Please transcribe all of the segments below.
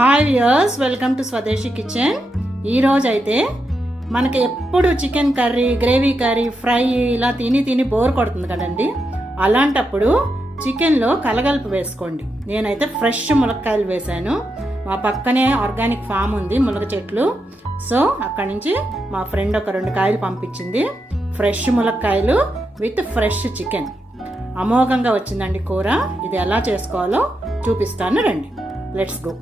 Hi viewers, welcome to స్వదేశీ kitchen. ఈరోజు అయితే మనకి ఎప్పుడు chicken curry, gravy curry, fry ఇలా తిని బోర్ కొడుతుంది కదండి. అలాంటప్పుడు చికెన్లో కలగలుపు వేసుకోండి. నేనైతే ఫ్రెష్ ములక్కాయలు వేశాను. మా పక్కనే ఆర్గానిక్ ఫామ్ ఉంది, ములగ చెట్లు. సో అక్కడి నుంచి మా ఫ్రెండ్ ఒక 2 కాయలు పంపించింది. ఫ్రెష్ ములక్కాయలు విత్ ఫ్రెష్ చికెన్. అమోఘంగా వచ్చిందండి కూర. ఇది ఎలా చేసుకోవాలో చూపిస్తాను, రండి. Let's go.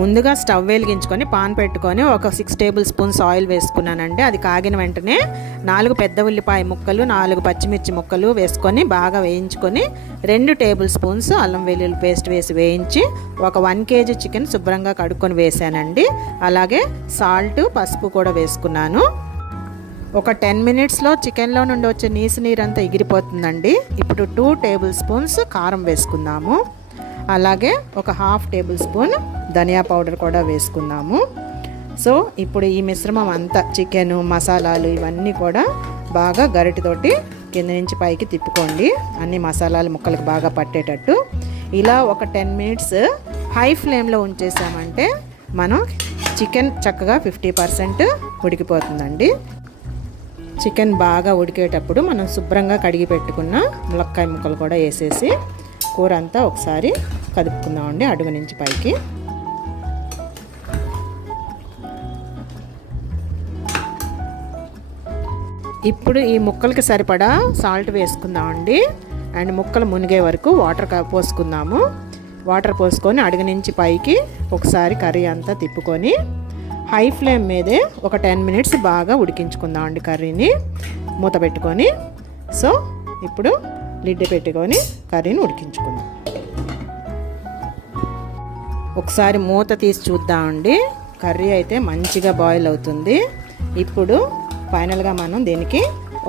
ముందుగా స్టవ్ వెలిగించుకొని పాన్ పెట్టుకొని ఒక 6 టేబుల్ స్పూన్స్ ఆయిల్ వేసుకున్నానండి. అది కాగిన వెంటనే 4 పెద్ద ఉల్లిపాయ ముక్కలు, 4 పచ్చిమిర్చి ముక్కలు వేసుకొని బాగా వేయించుకొని 2 టేబుల్ స్పూన్స్ అల్లం వెల్లుల్లి పేస్ట్ వేసి వేయించి ఒక 1 కేజీ చికెన్ శుభ్రంగా కడుక్కొని వేసానండి. అలాగే సాల్ట్, పసుపు కూడా వేసుకున్నాను. ఒక 10 మినిట్స్లో చికెన్లో నుండి వచ్చే నీరంతా ఎగిరిపోతుందండి. ఇప్పుడు 2 టేబుల్ స్పూన్స్ కారం వేసుకుందాము. అలాగే ఒక 1/2 టేబుల్ స్పూన్ ధనియా పౌడర్ కూడా వేసుకుందాము. సో ఇప్పుడు ఈ మిశ్రమం అంతా, చికెను, మసాలాలు ఇవన్నీ కూడా బాగా గరిటెతోటి కింద నుంచి పైకి తిప్పుకోండి. అన్ని మసాలాలు ముక్కలకు బాగా పట్టేటట్టు. ఇలా ఒక 10 మినిట్స్ హై ఫ్లేమ్లో ఉంచేసామంటే మనం చికెన్ చక్కగా 50% ఉడికిపోతుందండి. చికెన్ బాగా ఉడికేటప్పుడు మనం శుభ్రంగా కడిగి పెట్టుకున్న ములక్కాయ ముక్కలు కూడా వేసేసి కూర అంతా ఒకసారి కదుపుకుందామండి అడుగు నుంచి పైకి. ఇప్పుడు ఈ ముక్కలకి సరిపడా సాల్ట్ వేసుకుందామండి. అండ్ ముక్కలు మునిగే వరకు వాటర్ పోసుకుందాము. వాటర్ పోసుకొని అడుగు నుంచి పైకి ఒకసారి కర్రీ అంతా తిప్పుకొని హై ఫ్లేమ్ మీదే ఒక 10 మినిట్స్ బాగా ఉడికించుకుందామండి కర్రీని, మూత పెట్టుకొని. సో ఇప్పుడు లిడ్ పెట్టుకొని కర్రీని ఉడికించుకుందాం. ఒకసారి మూత తీసి చూద్దామండి. కర్రీ అయితే మంచిగా బాయిల్ అవుతుంది. ఇప్పుడు ఫైనల్గా మనం దీనికి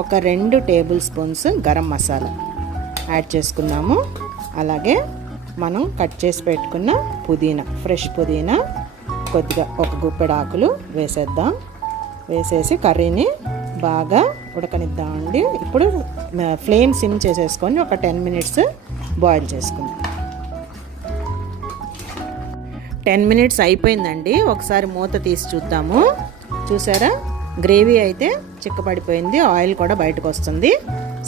ఒక 2 table spoons garam masala add చేసుకుందాము. అలాగే మనం కట్ చేసి పెట్టుకున్న పుదీనా, ఫ్రెష్ పుదీనా కొద్దిగా ఒక గుప్పెడు ఆకులు వేసేద్దాం. వేసేసి కర్రీని బాగా ఉడకనిద్దామండి. ఇప్పుడు ఫ్లేమ్ సిమ్ చేసేసుకొని ఒక 10 మినిట్స్ బాయిల్ చేసుకుందాం. 10 మినిట్స్ అయిపోయిందండి. ఒకసారి మూత తీసి చూద్దాము. చూసారా, గ్రేవీ అయితే చిక్కపడిపోయింది, ఆయిల్ కూడా బయటకు వస్తుంది.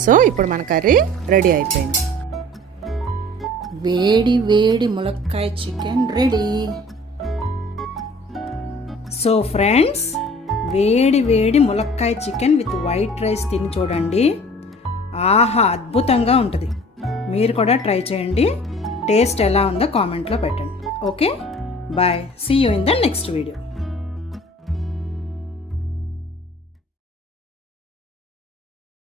సో ఇప్పుడు మన కర్రీ రెడీ అయిపోయింది. వేడి వేడి ములక్కాయ చికెన్ రెడీ. సో ఫ్రెండ్స్, వేడి వేడి ములక్కాయ చికెన్ విత్ వైట్ రైస్ తిని చూడండి. ఆహా, అద్భుతంగా ఉంటుంది. మీరు కూడా ట్రై చేయండి. టేస్ట్ ఎలా ఉందో కామెంట్లో పెట్టండి. Okay, bye. See you in the next video.